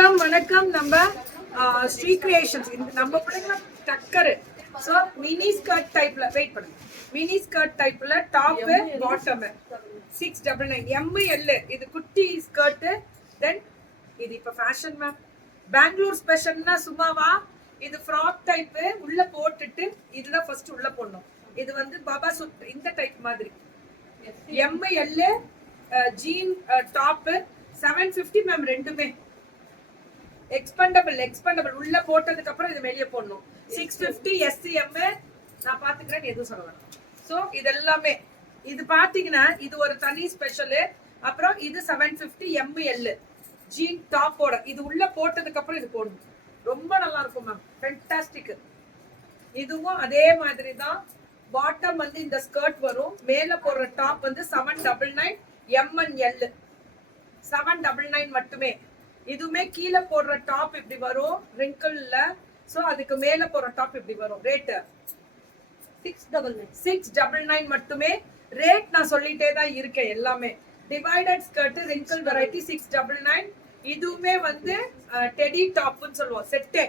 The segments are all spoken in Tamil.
வணக்கம் நம்ம ஸ்ரீ கிரியேஷன்ஸ் நம்ம பிள்ளைங்க டக்கரு ஸோ மினி ஸ்கர்ட் டைப்ல வெயிட் பண்ணுங்க மினி ஸ்கர்ட் டைப்ல டாப் பாட்டம் 699 ML இது குட்டி ஸ்கர்ட் தென் இது இப்ப ஃபேஷன் மேம் பெங்களூர் ஸ்பெஷல்னா சும்மாவா இது ஃப்ராக் டைப் உள்ள போட்டுட்டு இதுதான் ஃபர்ஸ்ட் உள்ள போடணும் இது வந்து பாபா சூட் இந்த டைப் மாதிரி ML ஜீன் டாப் 750 மேம் ரெண்டுமே எக்ஸ்பெண்டபிள் உள்ள போட்டதுக்கு அப்புறம் இது வெளிய போடணும் 650 SCM நான் பாத்துக்கிறேன் எதுவும் சொல்லலாம் சோ இதெல்லாமே இது பாத்தீங்கன்னா இது ஒரு தனி ஸ்பெஷல் அப்புறம் இது 750 ML ஜீன் டாப்போட இது உள்ள போட்டதுக்கு அப்புறம் இது போடணும் ரொம்ப நல்லா இருக்கும் மேம் ஃபேண்டாஸ்டிக் இதுவும் அதே மாதிரி தான் பாட்டம் வந்து இந்த ஸ்கர்ட் வரும் மேல போடுற டாப் வந்து 799 ML 799 மட்டுமே இதுமே கீழே போடுற டாப் இப்படி வரும் ரிங்கிள்ல சோ அதுக்கு மேல போடுற டாப் இப்படி வரும் ரேட் 699 மட்டுமே ரேட் நான் சொல்லிட்டே தான் இருக்கேன் எல்லாமே டிவைடட் ஸ்கர்ட் ரிங்கிள் வெரைட்டி 699 இதுவுமே வந்து டெடி டாப்னு சொல்லுவோம் செட்டே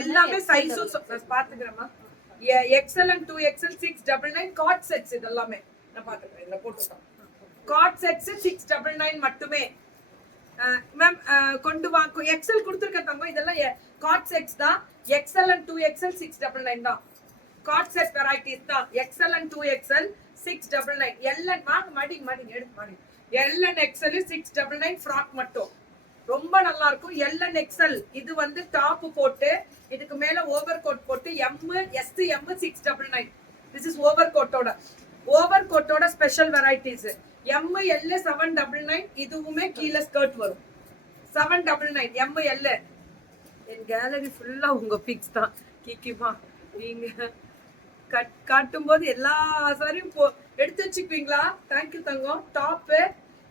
எல்லாமே சைஸும் பாத்துக்கிறேமா XL and 2XL 699 காட் செட்ஸ் இதெல்லாமே நான் பாத்துக்கிறேன் இதுல போட்டுட்டோம் காட் செட்ஸ் 699 மட்டுமே மேம் கொண்டு வாங்க எக்ஸல் கொடுத்துருக்க தங்க இதெல்லாம் காட் செட்ஸ் தான் XL and 2XL 699 தான் காட் செட் வெரைட்டிஸ் தான் XL and 2XL 699 L and மாடிங்க எடுத்து மாடிங்க L and XL 699 ஃப்ராக் மட்டும் ரொம்ப நல்லா இருக்கும் L and XL இது வந்து டாப் போட்டு இதுக்கு மேல ஓவர் கோட் போட்டு SCM 699 திஸ் இஸ் ஓவர் கோட்டோட ஸ்பெஷல் வெரைட்டிஸ் ML 799 இதுவுமே கீழ ஸ்கர்ட் வரும் 799 ML என் கேலரி ஃபுல்லா உங்க பிக்ஸ் தான் கிக்கிமா நீங்க காட்டும் போது எல்லா சாரியும் எடுத்து வச்சுக்குவீங்களா தேங்க்யூ தங்கம் டாப்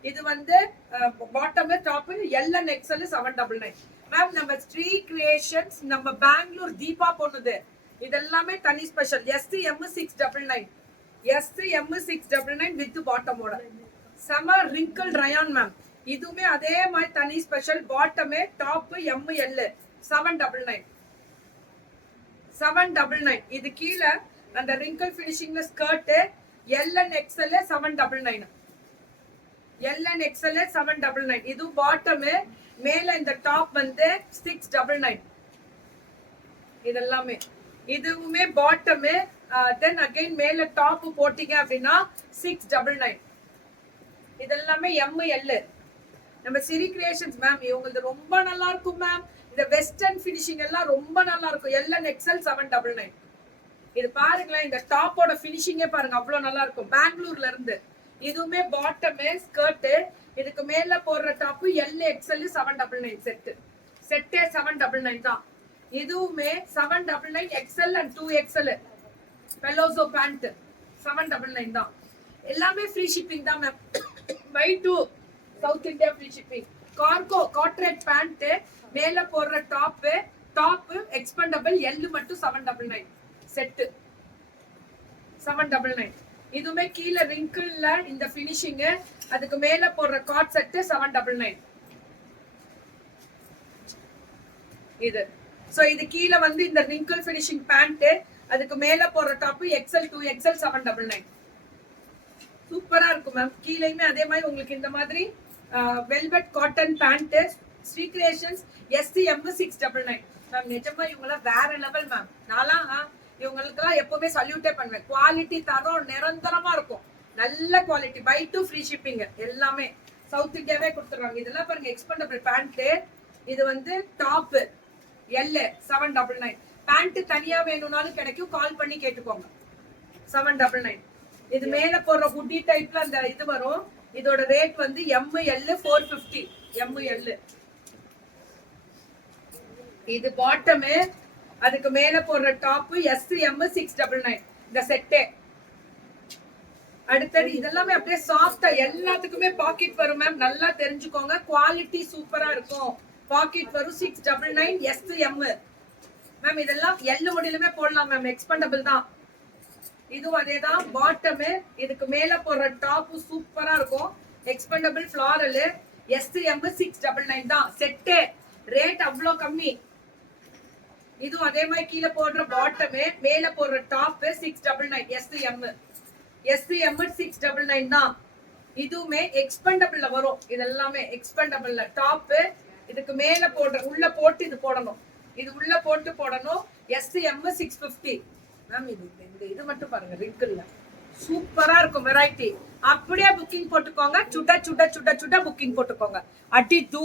இது வந்து bottom top L and XL 799 ma'am நம்ம ஸ்ரீ கிரியேஷன்ஸ் நம்ம பெங்களூர் தீபா பொண்ணுது இதெல்லாமே தனி ஸ்பெஷல் SCM 699 வித் பாட்டமோட சம ரிங்கிள் ரயான் மேம் இதுவுமே அதே மாதிரி தனி ஸ்பெஷல் பாட்டமே டாப் ML 799 இது கீழே அந்த ரிங்கிள் ஃபினிஷிங்ல ஸ்கர்ட் L and XL 799 இது பாட்டம் மேல இந்த டாப் வந்து 699 இதெல்லாமே இதுவுமே பாட்டம் தென் அகைன் மேல டாப் போட்டீங்க அப்படின்னா 699 இதெல்லாமே ML நம்ம சிரி கிரியேஷன்ஸ் மேம் இவங்களுக்கு ரொம்ப நல்லா இருக்கும் மேம் இந்த வெஸ்டர்ன் ஃபினிஷிங் எல்லாம் ரொம்ப நல்லா இருக்கும் L and XL 799 இது பாருங்களேன் இந்த டாப்போட ஃபினிஷிங்கே பாருங்க அவ்வளவு நல்லா இருக்கும் பெங்களூர்ல இருந்து இதுவுமே பாட்டம் ஸ்கர்ட் இதுக்கு மேல போடுற டாப் LXL 799 செட்டே 799 தான் இதுவுமே 799 XL and 2XL பெலோசோ பேண்ட் 799 தான் எல்லாமே ஃப்ரீ ஷிப்பிங் தான் ma'am by to South India free shipping cargo காட்ரேட் பேண்ட் மேல போடுற டாப் எக்ஸ்பெண்டபிள் L மட்டும் 799 செட் 799 இதுமே கீழ ரிங்கிள்ல இந்த ஃபினிஷிங் அதுக்கு மேல போடுற காட் செட் 799 இது சோ இது கீழ வந்து இந்த ரிங்கிள் ஃபினிஷிங் பேண்ட் அதுக்கு மேல போடுற டாப் XL 2XL 799 சூப்பரா இருக்கும் மேம் கீழேயுமே அதே மாதிரி உங்களுக்கு இந்த மாதிரி velvet cotton pant Sri Creations SCM 699 ma'am நிஜமா இவங்க வேற லெவல் மேம் நான்லாம் இவங்களுக்குலாம் எப்பவுமே சல்யூட்டே பண்ணுவேன் குவாலிட்டி தரம் நிரந்தரமா இருக்கும் நல்ல quality buy two free shipping எல்லாமே சவுத் இந்தியாவே கொடுத்துருவாங்க இதெல்லாம் பாருங்க எக்ஸ்பெண்டபிள் பேண்ட் இது வந்து டாப் L 799 பேண்ட் தனியா வேணும்னாலும் கிடைக்கும் கால் பண்ணி கேட்டுக்கோங்க 799 இது மேல போடுற ஹுட்டி டைப்ல அந்த இது வரும் இதோட ரேட் வந்து ML 450 ML இது பாட்டம் அதுக்கு மேல போடுற டாப் SCM 699 இந்த செட்டே அடுத்தது இதெல்லாமே அப்படியே சாஃப்டா எல்லாத்துக்குமே பாக்கெட் வரும் மேம் நல்லா தெரிஞ்சுக்கோங்க குவாலிட்டி சூப்பரா இருக்கும் பாக்கெட் வரும் 699 SCM மேம் இதெல்லாம் L முடியிலுமே போடலாம் மேம் எக்ஸ்பெண்டபிள் தான் இதுவும் அதேதான் பாட்டம் இதுக்கு மேல போடுற டாப் சூப்பரா இருக்கும் எக்ஸ்பெண்டபிள் ஃப்ளாரல் SCM 699 தான் செட்டே ரேட் அவ்வளோ கம்மி. இதுவும் அதே மாதிரி கீழே போடுற பாட்டம், மேல போடுற டாப் 699 SM 699 தான். இதுவுமே எக்ஸ்பெண்டபிள்ல வரும். இதெல்லாமே எக்ஸ்பெண்டபிள்ல டாப். இதுக்கு மேல போடுற உள்ள போட்டு இது போடணும். இது உள்ள போட்டு போடணும். SM 650. மேம் இது மட்டும் பாருங்க ரிங்கிள்ல சூப்பரா இருக்கும் வெரைட்டி. அப்படியே புக்கிங் போட்டுக்கோங்க. சுட சுட சுட சுட புக்கிங் போட்டுக்கோங்க. அடி தூ